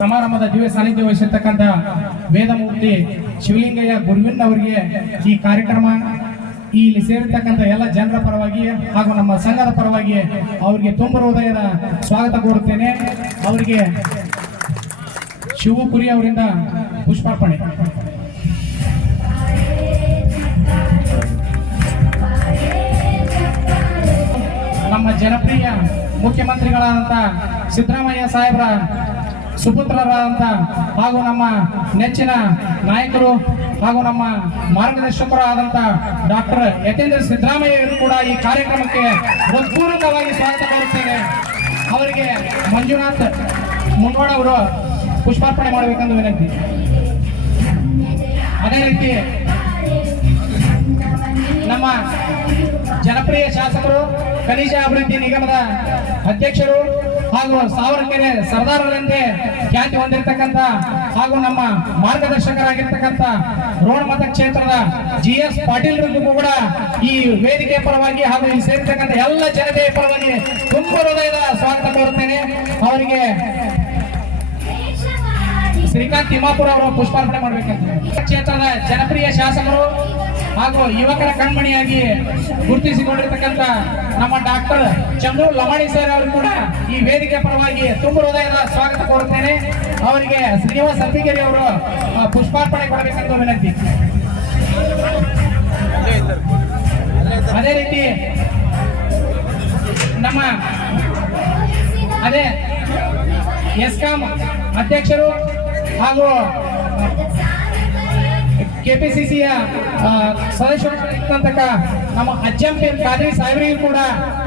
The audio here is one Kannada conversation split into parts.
ಸಮಾರಂಭದ ದಿವ್ಯ ಸಾನ್ನಿಧ್ಯ ವಹಿಸಿರ್ತಕ್ಕಂಥ ವೇದಮೂರ್ತಿ ಶಿವಲಿಂಗಯ್ಯ ಗುರುವಿನ್ ಅವರಿಗೆ ಈ ಕಾರ್ಯಕ್ರಮ ಇಲ್ಲಿ ಸೇರಿರ್ತಕ್ಕಂಥ ಎಲ್ಲ ಜನರ ಪರವಾಗಿ ಹಾಗೂ ನಮ್ಮ ಸಂಘದ ಪರವಾಗಿ ಅವರಿಗೆ ತುಂಬ ಹೃದಯದ ಸ್ವಾಗತ ಕೋರುತ್ತೇನೆ. ಅವರಿಗೆ ಶಿವಪುರಿ ಅವರಿಂದ ಪುಷ್ಪಾರ್ಪಣೆ. ನಮ್ಮ ಜನಪ್ರಿಯ ಮುಖ್ಯಮಂತ್ರಿಗಳಾದಂಥ ಸಿದ್ದರಾಮಯ್ಯ ಸಾಹೇಬರ ಸುಪುತ್ರರಾದಂಥ ಹಾಗೂ ನಮ್ಮ ನೆಚ್ಚಿನ ನಾಯಕರು ಹಾಗೂ ನಮ್ಮ ಮಾರ್ಗದರ್ಶಕರಾದಂಥ ಡಾಕ್ಟರ್ ಯತೇಂದ್ರ ಸಿದ್ದರಾಮಯ್ಯ ಅವರು ಕೂಡ ಈ ಕಾರ್ಯಕ್ರಮಕ್ಕೆ ಹೃತ್ಪೂರ್ವಕವಾಗಿ ಸ್ವಾಗತ ಕೋರುತ್ತೇನೆ ಅವರಿಗೆ ಮಂಜುನಾಥ್ ಮುನ್ವಾಡ ಅವರು ಪುಷ್ಪಾರ್ಪಣೆ ಮಾಡಬೇಕೆಂದು ವಿನಂತಿ. ಅದೇ ರೀತಿ ಜನಪ್ರಿಯ ಶಾಸಕರು, ಖನಿಜ ಅಭಿವೃದ್ಧಿ ನಿಗಮದ ಅಧ್ಯಕ್ಷರು ಹಾಗೂ ಸಾವರಕೆರೆ ಸರ್ದಾರರಂತೆ ಖ್ಯಾತಿ ಹೊಂದಿರತಕ್ಕಂಥ ಹಾಗೂ ನಮ್ಮ ಮಾರ್ಗದರ್ಶಕರಾಗಿರ್ತಕ್ಕಂಥ ರೋಣ ಮತಕ್ಷೇತ್ರದ ಜಿ ಎಸ್ ಪಾಟೀಲ್ ಕೂಡ ಈ ವೇದಿಕೆ ಪರವಾಗಿ ಹಾಗೂ ಇಲ್ಲಿ ಸೇರಿರ್ತಕ್ಕಂಥ ಎಲ್ಲ ಜನತೆಯ ಪರವಾಗಿ ತುಂಬ ಹೃದಯದ ಸ್ವಾಗತ ಕೋರುತ್ತೇನೆ. ಅವರಿಗೆ ಶ್ರೀಕಾಂತ್ ತಿಮ್ಮಾಪುರ ಅವರು ಪುಷ್ಪಾರ್ಪಣೆ ಮಾಡಬೇಕಂತ. ಕ್ಷೇತ್ರದ ಜನಪ್ರಿಯ ಶಾಸಕರು ಹಾಗೂ ಯುವಕರ ಕಣ್ಮಣಿಯಾಗಿ ಗುರುತಿಸಿಕೊಂಡಿರ್ತಕ್ಕಂಥ ನಮ್ಮ ಡಾಕ್ಟರ್ ಚಂದ್ರು ಲಮಾಣಿ ಸರ್ ಅವರು ಕೂಡ ಈ ವೇದಿಕೆ ಪರವಾಗಿ ತುಂಬ ಹೃದಯದ ಸ್ವಾಗತ ಕೋರುತ್ತೇನೆ. ಅವರಿಗೆ ಶ್ರೀನಿವಾಸ್ ಅಬ್ಬಿಗೆರೆ ಅವರು ಪುಷ್ಪಾರ್ಪಣೆ ಕೊಡಬೇಕಂತ ವಿನಂತಿ. ಅದೇ ರೀತಿ ನಮ್ಮ ಅದೇ ಎಸ್ಕಾಂ ಅಧ್ಯಕ್ಷರು ಹಾಗೂ ಕೆಪಿಸಿಸಿಯ ಸದಸ್ಯರಾಗಿರ್ತಕ್ಕಂಥ ನಮ್ಮ ಅಜ್ಜಂಪಿಯನ್ ಖಾದ್ರಿ ಸಾಹೇಬರಿಗೂ ಕೂಡ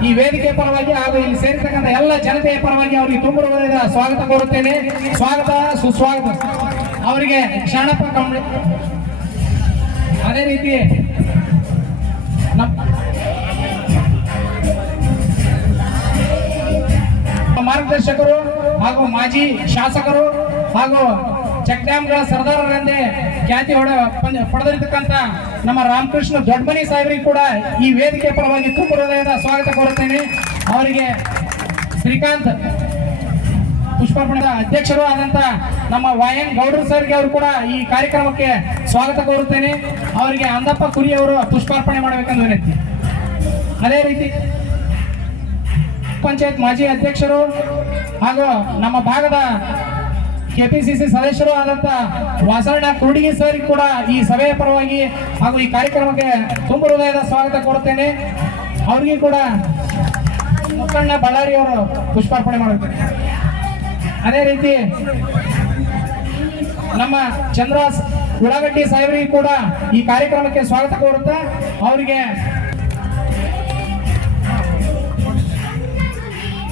ಈ ವೇದಿಕೆ ಪರವಾಗಿ ಹಾಗೂ ಇಲ್ಲಿ ಸೇರಿರ್ತಕ್ಕಂಥ ಎಲ್ಲ ಜನತೆಯ ಪರವಾಗಿ ಅವರಿಗೆ ತುಂಬ ಸ್ವಾಗತ ಕೋರುತ್ತೇನೆ. ಸ್ವಾಗತ, ಸುಸ್ವಾಗತ. ಅವರಿಗೆ ಶರಣಪ್ಪ ಕಂಬಳಿ. ಅದೇ ರೀತಿ ಮಾರ್ಗದರ್ಶಕರು ಹಾಗೂ ಮಾಜಿ ಶಾಸಕರು ಹಾಗೂ ಚೆಕ್ ಡ್ಯಾಮ್ಗಳ ಸರ್ದಾರರೆಂದೇ ಖ್ಯಾತಿ ಹೊಡೆ ಪಡೆದಿರ್ತಕ್ಕಂಥ ನಮ್ಮ ರಾಮಕೃಷ್ಣ ದೊಡ್ಡಮನಿ ಸಾಹೇಬರಿಗೆ ಕೂಡ ಈ ವೇದಿಕೆ ಪರವಾಗಿ ತುಂಬ ಸ್ವಾಗತ ಕೋರುತ್ತೇನೆ. ಅವರಿಗೆ ಶ್ರೀಕಾಂತ್ ಪುಷ್ಪಾರ್ಪಣದ ಅಧ್ಯಕ್ಷರು ಆದಂತ ನಮ್ಮ ವಾಯನ್ ಗೌಡ್ರು ಸರ್ಗೆ ಅವರು ಕೂಡ ಈ ಕಾರ್ಯಕ್ರಮಕ್ಕೆ ಸ್ವಾಗತ ಕೋರುತ್ತೇನೆ. ಅವರಿಗೆ ಅಂದಪ್ಪ ಕುರಿ ಅವರು ಪುಷ್ಪಾರ್ಪಣೆ ಮಾಡಬೇಕೆಂದು ವಿನಂತಿ. ಅದೇ ರೀತಿ ಪಂಚಾಯತ್ ಮಾಜಿ ಅಧ್ಯಕ್ಷರು ಹಾಗೂ ನಮ್ಮ ಭಾಗದ ಕೆಪಿಸಿಸಿ ಸದಸ್ಯರು ಆದಂತ ವಾಸಣ್ಣ ಕುರುಡಿಗಿ ಸರ್ ಕೂಡ ಈ ಸಭೆಯ ಪರವಾಗಿ ಹಾಗೂ ಈ ಕಾರ್ಯಕ್ರಮಕ್ಕೆ ತುಂಬ ಹೃದಯದ ಸ್ವಾಗತ ಕೋರುತ್ತೇನೆ. ಅವ್ರಿಗೆ ಕೂಡ ಮುಕ್ಕಣ್ಣ ಬಳ್ಳಾರಿ ಅವರು ಪುಷ್ಪಾರ್ಪಣೆ ಮಾಡುತ್ತಾರೆ. ಅದೇ ರೀತಿ ನಮ್ಮ ಚಂದ್ರ ಉಳ್ಳಾಗಡ್ಡಿ ಸಾಹೇಬರಿಗೆ ಕೂಡ ಈ ಕಾರ್ಯಕ್ರಮಕ್ಕೆ ಸ್ವಾಗತ ಕೋರುತ್ತಾ, ಅವರಿಗೆ